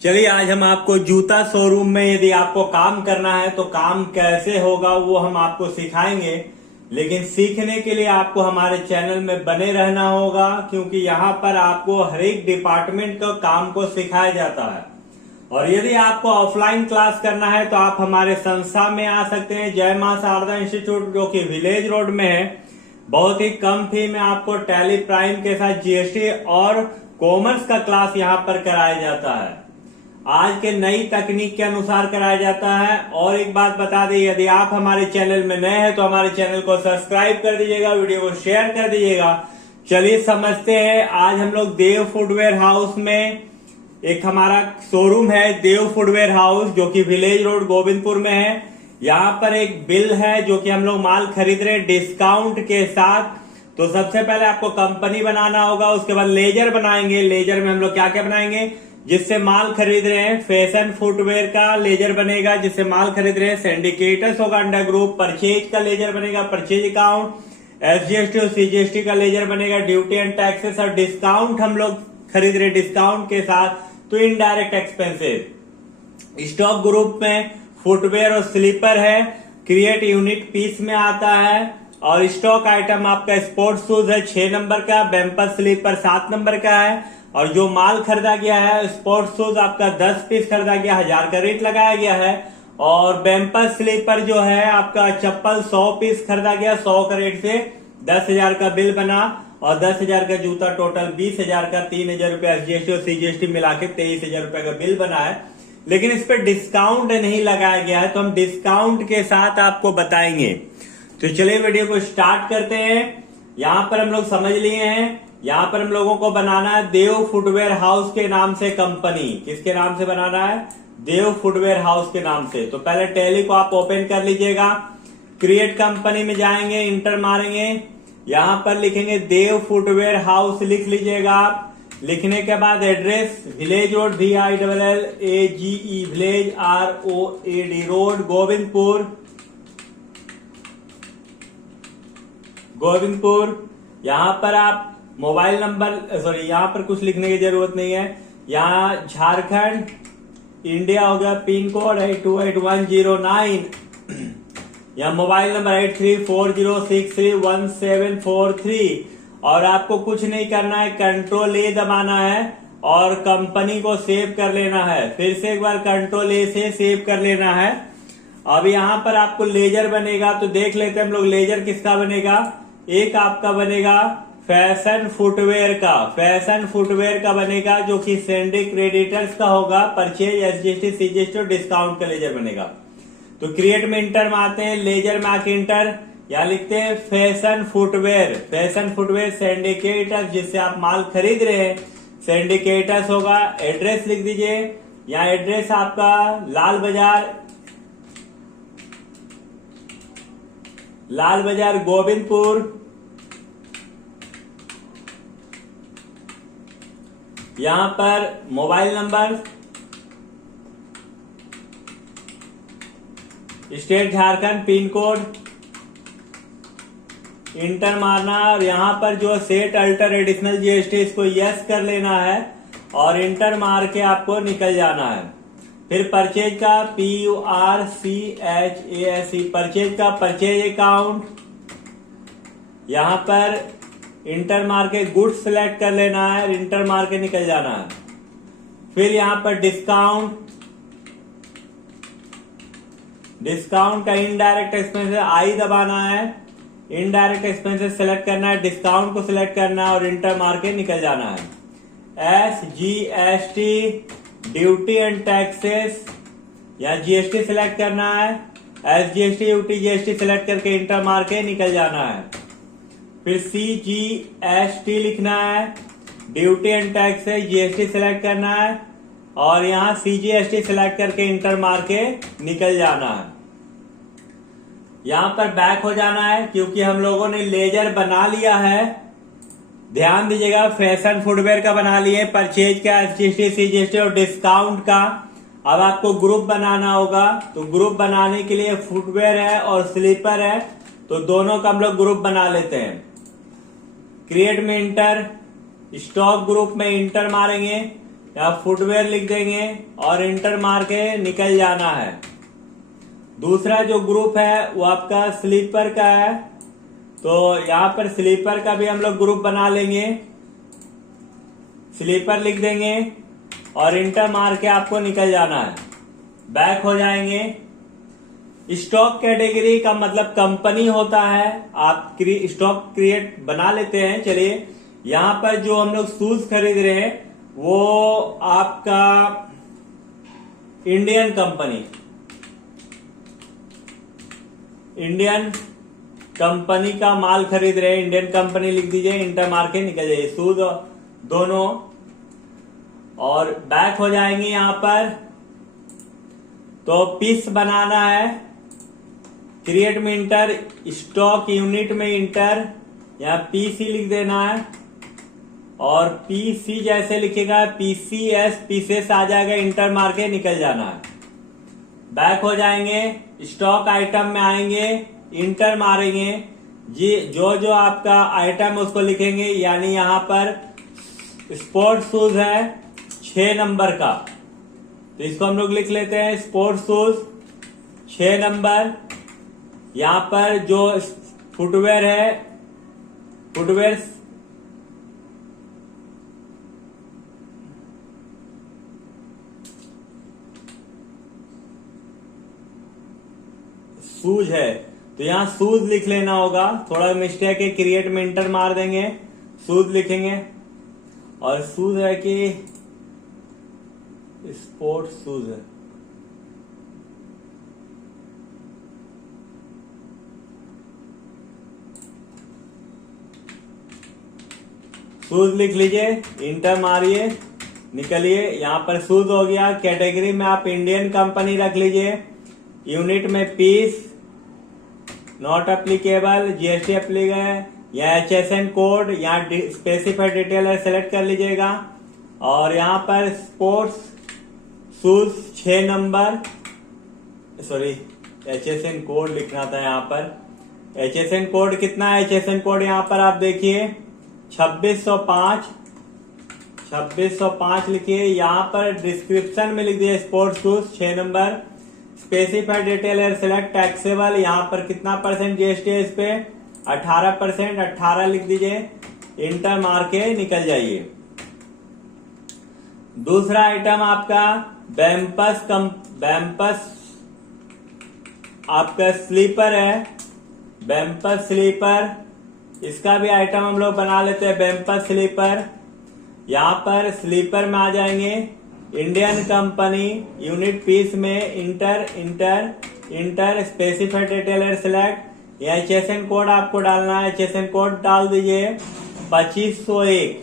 चलिए आज हम आपको जूता शोरूम में यदि आपको काम करना है तो काम कैसे होगा वो हम आपको सिखाएंगे। लेकिन सीखने के लिए आपको हमारे चैनल में बने रहना होगा, क्योंकि यहाँ पर आपको हर एक डिपार्टमेंट का काम को सिखाया जाता है। और यदि आपको ऑफलाइन क्लास करना है तो आप हमारे संस्था में आ सकते हैं, जय मां शारदा इंस्टीट्यूट, जो कि विलेज रोड में है। बहुत ही कम फी में आपको टैली प्राइम के साथ जीएसटी और कॉमर्स का क्लास यहाँ पर कराया जाता है। आज के नई तकनीक के अनुसार कराया जाता है। और एक बात बता दें, यदि आप हमारे चैनल में नए हैं तो हमारे चैनल को सब्सक्राइब कर दीजिएगा, वीडियो को शेयर कर दीजिएगा। चलिए समझते हैं। आज हम लोग देव फुटवेयर हाउस में एक हमारा शोरूम है, देव फुटवेयर हाउस, जो कि विलेज रोड गोविंदपुर में है। यहाँ पर एक बिल है जो कि हम लोग माल खरीद रहे हैं डिस्काउंट के साथ। तो सबसे पहले आपको कंपनी बनाना होगा, उसके बाद लेजर बनाएंगे। लेजर में हम लोग क्या क्या बनाएंगे, जिससे माल खरीद रहे हैं फैशन फुटवेयर का लेजर बनेगा, जिससे माल खरीद रहे हैं सिंडिकेटर्स होगा अंडर ग्रुप, परचेज का लेजर बनेगा, परचेज अकाउंट, एसजीएसटी और सीजीएसटी का लेजर बनेगा, ड्यूटी एंड टैक्सेस और डिस्काउंट हम लोग खरीद रहे डिस्काउंट के साथ, तो इनडायरेक्ट एक्सपेंसेस। स्टॉक ग्रुप में फुटवेयर और स्लीपर है, क्रिएट यूनिट पीस में आता है। और स्टॉक आइटम आपका स्पोर्ट्स शूज है 6 नंबर का, बेम्पर स्लीपर 7 नंबर का है। और जो माल खरीदा गया है स्पोर्ट्स शूज आपका 10 पीस खरीदा गया, 1000 का रेट लगाया गया है। और बेम्पर स्लीपर जो है आपका चप्पल 100 पीस खरीदा गया, 100 का रेट से 10,000 का बिल बना। और 10,000 का जूता टोटल 20,000 का, 3,000 रुपया एसजीएसटी और सीजीएसटी मिला के 23,000 रुपए का बिल बना है। लेकिन इस पे डिस्काउंट नहीं लगाया गया है, तो हम डिस्काउंट के साथ आपको बताएंगे। तो चलिए वीडियो को स्टार्ट करते हैं। यहाँ पर हम लोग समझ लिए हैं, यहाँ पर हम लोगों को बनाना है देव फुटवेयर हाउस के नाम से कंपनी। किसके नाम से बनाना है? देव फुटवेयर हाउस के नाम से। तो पहले टैली को आप ओपन कर लीजिएगा, क्रिएट कंपनी में जाएंगे, इंटर मारेंगे, यहाँ पर लिखेंगे देव फुटवेयर हाउस, लिख लीजिएगा आप। लिखने के बाद address village road, VILLAGE village ROAD road Govindpur. यहाँ पर आप मोबाइल नंबर, सॉरी यहाँ पर कुछ लिखने की जरूरत नहीं है। यहाँ झारखंड इंडिया हो गया, पिन कोड 828109। यहाँ मोबाइल नंबर 8340631743। और आपको कुछ नहीं करना है, कंट्रोल A दबाना है और कंपनी को सेव कर लेना है। फिर से एक बार कंट्रोल A से सेव कर लेना है। अब यहाँ पर आपको लेजर बनेगा, तो देख लेते हैं हम लोग लेजर किसका बनेगा। एक आपका बनेगा फैशन फुटवेयर का बनेगा, जो कि सेंडिक क्रेडिटर्स का होगा, परचेज एसजीएसटी सीजीएसटी और डिस्काउंट का लेजर बनेगा। तो क्रिएट में इंटर मारते हैं, लेजर में आके इंटर, यहाँ लिखते हैं फैशन फुटवेयर सिंडिकेटर्स, जिससे आप माल खरीद रहे हैं, सिंडिकेटर्स होगा। एड्रेस लिख दीजिए, यहाँ एड्रेस आपका लाल बाजार गोविंदपुर। यहाँ पर mobile number, state Jharkhand, pin code, inter मारना। और यहाँ पर जो सेट अल्टर एडिशनल जीएसटी, इसको यस कर लेना है और इंटर मार के आपको निकल जाना है। फिर परचेज का PURCHASE, परचेज का परचेज अकाउंट, यहाँ पर इंटर मार के गुड्स सिलेक्ट कर लेना है, इंटर मार के निकल जाना है। फिर यहाँ पर डिस्काउंट का इनडायरेक्ट एक्सपेंसेस आई दबाना है, इनडायरेक्ट एक्सपेंसेस सिलेक्ट करना है, डिस्काउंट को सिलेक्ट करना है और इंटर मार के निकल जाना है। SGST ड्यूटी एंड टैक्सेस, या जीएसटी सिलेक्ट करना है, SGST यूटी जीएसटी सिलेक्ट करके इंटर मार के निकल जाना है। फिर CGST लिखना है, duty and taxes, GST select करना है और यहाँ CGST सिलेक्ट करके इंटर मार के निकल जाना है। यहाँ पर बैक हो जाना है, क्योंकि हम लोगों ने लेजर बना लिया है। ध्यान दीजिएगा, फैशन फुटवेयर का बना लिए, परचेज का, एसजीएसटी सीजीएसटी और डिस्काउंट का। अब आपको ग्रुप बनाना होगा, तो ग्रुप बनाने के लिए फुटवेयर है और स्लीपर है, तो दोनों का हम लोग ग्रुप बना लेते हैं। क्रिएट में इंटर, स्टॉक ग्रुप में इंटर मारेंगे, या फुटवेयर लिख देंगे और इंटर मार के निकल जाना है। दूसरा जो ग्रुप है वो आपका स्लीपर का है, तो यहाँ पर स्लीपर का भी हम लोग ग्रुप बना लेंगे। स्लीपर लिख देंगे और इंटर मार के आपको निकल जाना है, बैक हो जाएंगे। स्टॉक कैटेगरी का मतलब कंपनी होता है, आप स्टॉक क्रिएट बना लेते हैं। चलिए यहाँ पर जो हम लोग शूज खरीद रहे हैं वो आपका इंडियन कंपनी का माल खरीद रहे हैं, इंडियन कंपनी लिख दीजिए, इंटर मार के निकल जाइए, शूज दोनों। और बैक हो जाएंगे यहाँ पर, तो पीस बनाना है, क्रिएट में इंटर, स्टॉक यूनिट में इंटर, यहाँ पीसी लिख देना है और पीसी जैसे लिखेगा पीसीएस, पीसेस आ जाएगा, इंटर मार के निकल जाना है। बैक हो जाएंगे, स्टॉक आइटम में आएंगे, इंटर मारेंगे, जी जो आपका आइटम उसको लिखेंगे। यानी यहाँ पर स्पोर्ट शूज है 6 नंबर का, तो इसको हम लोग लिख लेते हैं स्पोर्ट शूज 6 नंबर। यहाँ पर जो फुटवेयर है, फुटवेयर शूज है तो यहाँ शूज लिख लेना होगा, थोड़ा मिस्टेक है, क्रिएट में इंटर मार देंगे, शूज लिखेंगे। और शूज है कि स्पोर्ट शूज है, शूज लिख लीजिए, इंटर मारिए, निकलिए। यहाँ पर शूज हो गया। कैटेगरी में आप इंडियन कंपनी रख लीजिए, यूनिट में piece, not applicable, GST applicable या HSN कोड, यहाँ स्पेसिफाइड डिटेल है, सेलेक्ट कर लीजिएगा। और यहाँ पर sports shoes 6 number, sorry HSN code लिखना था यहाँ पर। HSN कोड कितना है? HSN कोड यहाँ पर आप देखिए 2605 लिखिए। यहाँ पर डिस्क्रिप्शन में लिख दिए sports shoes 6 number, specified detail है, सेलेक्ट टैक्सेबल, यहाँ पर कितना % जीएसटी है इस पे 18%, 18 लिख दीजिए, इंटर मार के निकल जाइए। दूसरा आइटम आपका बैम्पस आपका स्लीपर है, बैम्पस स्लीपर, इसका भी आइटम हम लोग बना लेते हैं बैम्पस स्लीपर। यहाँ पर स्लीपर में आ जाएंगे, इंडियन कंपनी, यूनिट पीस में इंटर स्पेसिफाइड डिटेलर सेलेक्ट, या HSN कोड आपको डालना है, HSN कोड डाल दीजिए 2501,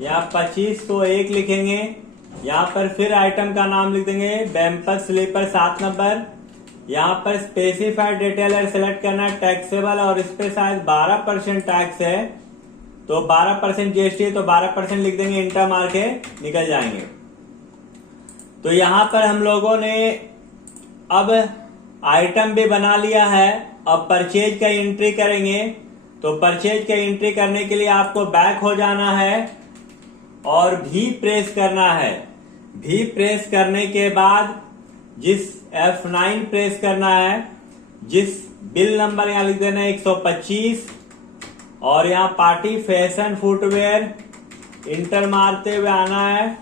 यहाँ 2501 लिखेंगे। यहाँ पर फिर आइटम का नाम लिख देंगे बैम्पस स्लीपर 7 नंबर। यहाँ पर स्पेसिफाइड डिटेलर सेलेक्ट करना है, टैक्सेबल, और इस पे शायद 12% टैक्स है, तो 12% जीएसटी है, तो 12% लिख देंगे, इंटर मार के निकल जाएंगे। तो यहाँ पर हम लोगों ने अब आइटम भी बना लिया है। अब परचेज का एंट्री करेंगे, तो परचेज का एंट्री करने के लिए आपको बैक हो जाना है और भी प्रेस करना है। भी प्रेस करने के बाद जिस F9 प्रेस करना है, जिस बिल नंबर यहाँ लिख देना है 125, और यहाँ पार्टी फैशन फुटवेयर, इंटर मारते हुए आना है,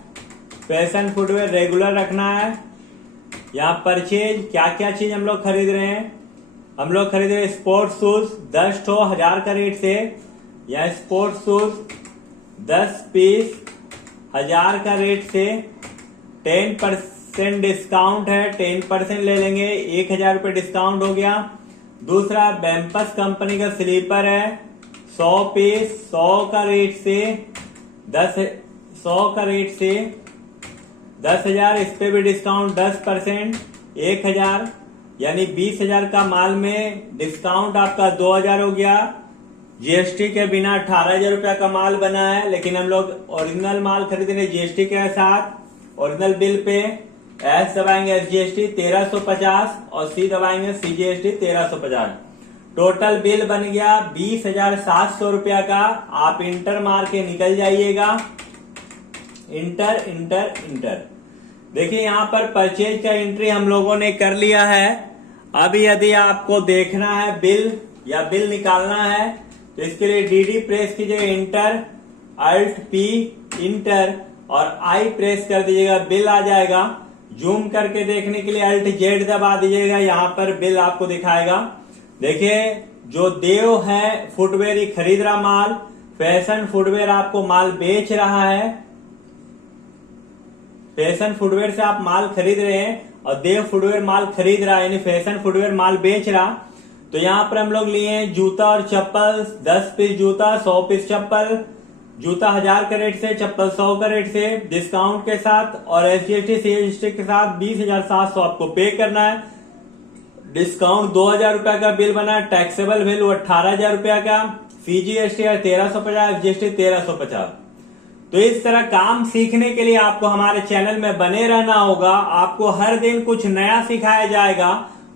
फैशन फुटवेयर रेगुलर रखना है। यहाँ परचेज क्या क्या चीज हम लोग खरीद रहे हैं, हम लोग खरीद रहे हैं स्पोर्ट्स शूज 10 ठो 1000 का रेट से, या स्पोर्ट्स शूज 10 पीस 1000 का रेट से, 10% डिस्काउंट है, 10% ले लेंगे, 1000 रुपये डिस्काउंट हो गया। दूसरा बैम्पस कंपनी का स्लीपर है 100 पीस 100 का रेट से 10,000, इस पे भी डिस्काउंट 10%, 1000 यानी 20,000 का माल में डिस्काउंट आपका 2000 हो गया। जीएसटी के बिना 18,000 रुपया का माल बना है, लेकिन हम लोग ओरिजिनल माल खरीद रहे जीएसटी के साथ। ओरिजिनल बिल पे एस दबाएंगे SGST 1350 और सी दबाएंगे CGST 1350। टोटल बिल बन गया 20,700 रुपया का। आप इंटर मार के निकल जाइएगा। Inter inter inter. देखिए यहाँ पर परचेज का एंट्री हम लोगों ने कर लिया है। अब यदि आपको देखना है बिल या बिल निकालना है तो इसके लिए डीडी प्रेस कीजिएगा, इंटर, अल्ट पी, इंटर और आई प्रेस कर दीजिएगा, बिल आ जाएगा। जूम करके देखने के लिए अल्ट जेड दबा दीजिएगा, यहाँ पर बिल आपको दिखाएगा। देखिए जो देव है फुटवेयर ही खरीद रहा माल, फैशन फुटवेयर आपको माल बेच रहा है। फैशन फुटवेयर से आप माल खरीद रहे हैं और देव फुटवेयर माल खरीद रहा है, यानी फैशन फुटवेयर माल बेच रहा। तो यहाँ पर हम लोग लिए हैं जूता और चप्पल, 10 पीस जूता, 100 पीस चप्पल। जूता 1000 का रेट से, चप्पल 100 का रेट से, डिस्काउंट के साथ और SGST CGST के साथ 20,700 आपको पे करना है। डिस्काउंट 2000 रुपया का बिल बना, टैक्सेबल वैल्यू 18,000 रुपया का, CGST 1350, FGST 1350। तो इस तरह काम सीखने के लिए आपको हमारे चैनल में बने रहना होगा। आपको हर दिन कुछ नया सिखाया जाएगा।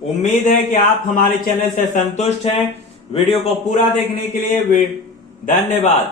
उम्मीद है कि आप हमारे चैनल से संतुष्ट हैं। वीडियो को पूरा देखने के लिए धन्यवाद।